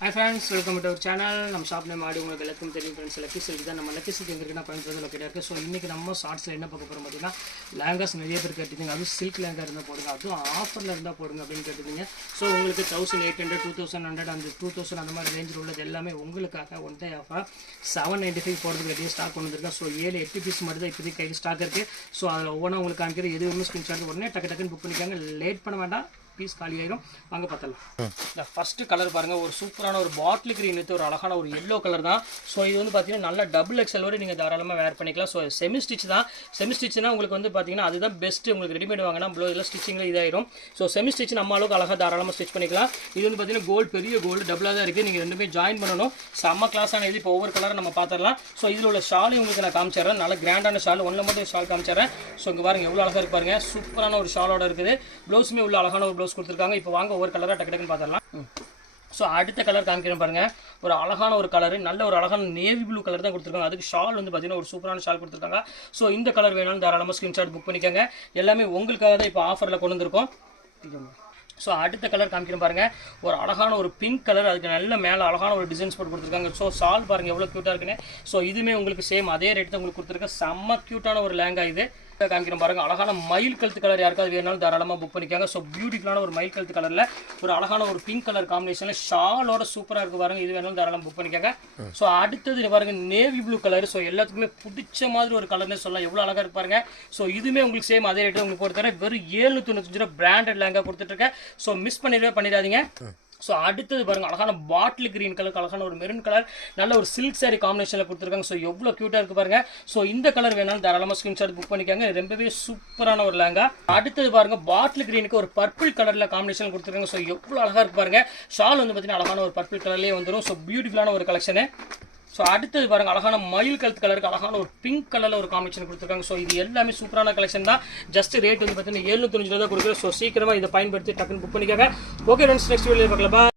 Hi friends, welcome to our channel. நம்ம shop name ஆடி உங்களுக்கு எல்லாருக்கும் தெரியும் ஃப்ரெண்ட்ஸ். லக்கி சில்க் தான். நம்ம லக்கி சில்க் எங்க இருக்குன்னா கோயம்புத்தூர்ல லொகேட் இருக்கு. ஸோ இன்னைக்கு நம்ம ஷார்ட்ஸ்ல என்ன பார்க்க போறோம் பார்த்தீங்கன்னா லேங்காஸ் நிறைய பேர் கேட்டிருந்தீங்க. அது சில்க் லேங்கா இருந்தால் போடுங்க, அதுவும் ஆஃபரில் இருந்தால் போடுங்க அப்படின்னு கேட்டிருந்தீங்க. ஸோ உங்களுக்கு 1800, 2100 அந்த 2000 அந்த மாதிரி ரேஞ்சில் உள்ளது எல்லாமே உங்களுக்காக ஒன் டே ஆஃபராக 795 போடுறதுக்கு ரெடியாக ஸ்டாக் கொண்டு வந்திருக்கேன். ஸோ 7-8 பீஸ் மட்டும் தான் இப்போதைக்கு கையில் ஸ்டாக் இருக்குது. ஸோ அதில் ஒவ்வொன்றா உங்களுக்கு காமிக்கிற எதுவுமே ஸ்க்ரீன்ஷாட் உடனே டக்குன்னு புக் பண்ணிக்காங்க. லேட் பண்ண வேண்டாம், பீஸ் காலி ஆயிரும். வாங்க பார்த்தலாம். இந்த ஃபர்ஸ்ட் கலர் பாருங்க, ஒரு சூப்பரான ஒரு பாட்டில் கிரீன் வித் ஒரு அழகான ஒரு எல்லோ கலர் தான். ஸோ இது வந்து பார்த்தீங்கன்னா நல்ல டபுள் எக்ஸல் வரை நீங்கள் தாராளமாக வேர் பண்ணிக்கலாம். ஸோ செமி ஸ்டிச் தான். செமி ஸ்டிச்னா உங்களுக்கு வந்து பார்த்தீங்கன்னா அதுதான் பெஸ்ட். உங்களுக்கு ரெடிமேட் வாங்கினா ப்ளோ இதில் ஸ்டிச்சிங்கில் இதாயிரும். ஸோ செமி ஸ்டிச் நம்ம அளவுக்கு அழகாக தாராளமாக ஸ்டிச் பண்ணிக்கலாம். இது வந்து பார்த்தீங்கன்னா கோல்டு, பெரிய கோல்டு டபுளாக தான் இருக்குது. நீங்கள் ரெண்டுமே ஜாயின் பண்ணணும். செம்ம கிளாஸான இது. இப்போ ஒவ்வொரு கலரை நம்ம பார்த்துடலாம். ஸோ இதில் உள்ள ஷாலையும் உங்களுக்கு நான் காமிச்சிடுறேன். நல்ல கிராண்டான ஷால், ஒன்றில் மட்டும் ஷால் காமிச்சிடுறேன். ஸோ இங்கே பாருங்க எவ்வளோ அழகாக இருப்பாருங்க. சூப்பரான ஒரு ஷாலோட இருக்குது. ப்ளவுஸுமே உள்ள அழகான ஒரு ப்ளவுஸ் கொடுத்துருக்காங்க. இப்போ வாங்க ஒவ்வொரு கலராக டக்குன்னு பார்த்துடலாம். ஸோ அடுத்த கலர் காமிக்கிறேன் பாருங்க. ஒரு அழகான ஒரு கலர், நல்ல ஒரு அழகான நேவி ப்ளூ கலர் தான் கொடுத்துருக்காங்க. அதுக்கு ஷால் வந்து பார்த்தீங்கன்னா ஒரு சூப்பரான ஷால் கொடுத்துருக்காங்க. ஸோ இந்த கலர் வேணாலும் தாராளமாக ஸ்க்ரீன்ஷாட் புக் பண்ணிக்கோங்க. எல்லாமே உங்களுக்காக தான் இப்போ ஆஃபரில் கொண்டு வந்திருக்கோம். ஸோ அடுத்த கலர் காமிக்கிறேன் பாருங்க. ஒரு அழகான ஒரு பிங்க் கலர், அதுக்கு நல்ல மேலே அழகான ஒரு டிசைன்ஸ் போட்டு கொடுத்துருக்காங்க. ஸோ ஷால் பாருங்க எவ்வளோ க்யூட்டாக இருக்குன்னு. ஸோ இதுவுமே உங்களுக்கு சேம் அதே ரேட் தான் உங்களுக்கு கொடுத்துருக்கேன். செம்ம க்யூட்டான ஒரு லேங்கா இது. காமிக்கிறேன் பாருங்க. அழகான மயில் கழுத்து கலர் யாருக்காவது வேணாலும் தாராளமாக புக் பண்ணிக்காங்க. ஸோ பியூட்டிஃபுல்லான ஒரு மயில் கழுத்து கலரில் ஒரு அழகான ஒரு பிங்க் கலர் காம்பினேஷனில் ஷாலோட சூப்பராக இருக்குது பாருங்க. இது வேணாலும் தாராளமாக புக் பண்ணிக்காங்க. ஸோ அடுத்தது பாருங்க நேவி ப்ளூ கலர். ஸோ எல்லாத்துக்குமே பிடிச்ச மாதிரி ஒரு கலர்னு சொல்லலாம். எவ்வளோ அழகாக இருப்பாருங்க. ஸோ இதுவுமே உங்களுக்கு சேம் அதே ரேட்டு உங்களுக்கு கொடுத்துறேன். வெறும் 795 பிராண்டட் லேங்கா கொடுத்துட்ருக்கேன். ஸோ மிஸ் பண்ணிடாதீங்க. ஸோ அடுத்தது பாருங்க அழகான பாட்டில் கிரீன் கலர், அழகான ஒரு மெரூன் கலர், நல்ல ஒரு சில்க் சாரி காம்பினேஷனில் கொடுத்துருக்காங்க. ஸோ எவ்வளோ க்யூட்டாக இருக்குது பாருங்க. ஸோ இந்த கலர் வேணாலும் தாராளமாக ஸ்க்ரீன்ஷாட் புக் பண்ணிக்காங்க. ரொம்பவே சூப்பரான ஒரு லேங்கா. அடுத்தது பாருங்க பாட்டில் கிரீனுக்கு ஒரு பர்பிள் கலரில் காம்பினேஷன் கொடுத்துருக்காங்க. ஸோ எவ்வளோ அழகாக இருக்கு பாருங்க. ஷால் வந்து பார்த்தீங்கன்னா அழகான ஒரு பர்பிள் கலர்லேயே வந்துடும். ஸோ பியூட்டிஃபுல்லான ஒரு கலெக்ஷனு. ஸோ அடுத்தது பாருங்க அழகான மயில் கழுத்து கலருக்கு அழகான ஒரு பிங்க் கலரில் ஒரு காம்பினேஷன் கொடுத்துருக்காங்க. ஸோ இது எல்லாமே சூப்பரான கலெக்ஷன் தான். ஜஸ்ட் ரேட் வந்து பார்த்தீங்கன்னா 795 தான் கொடுக்குறேன். ஸோ சீக்கிரமாக இதை பயன்படுத்தி டக்குன்னு புக் பண்ணிக்காங்க. ஓகே ஃப்ரெண்ட்ஸ், நெக்ஸ்ட் வீடியோ பார்க்கலாம்.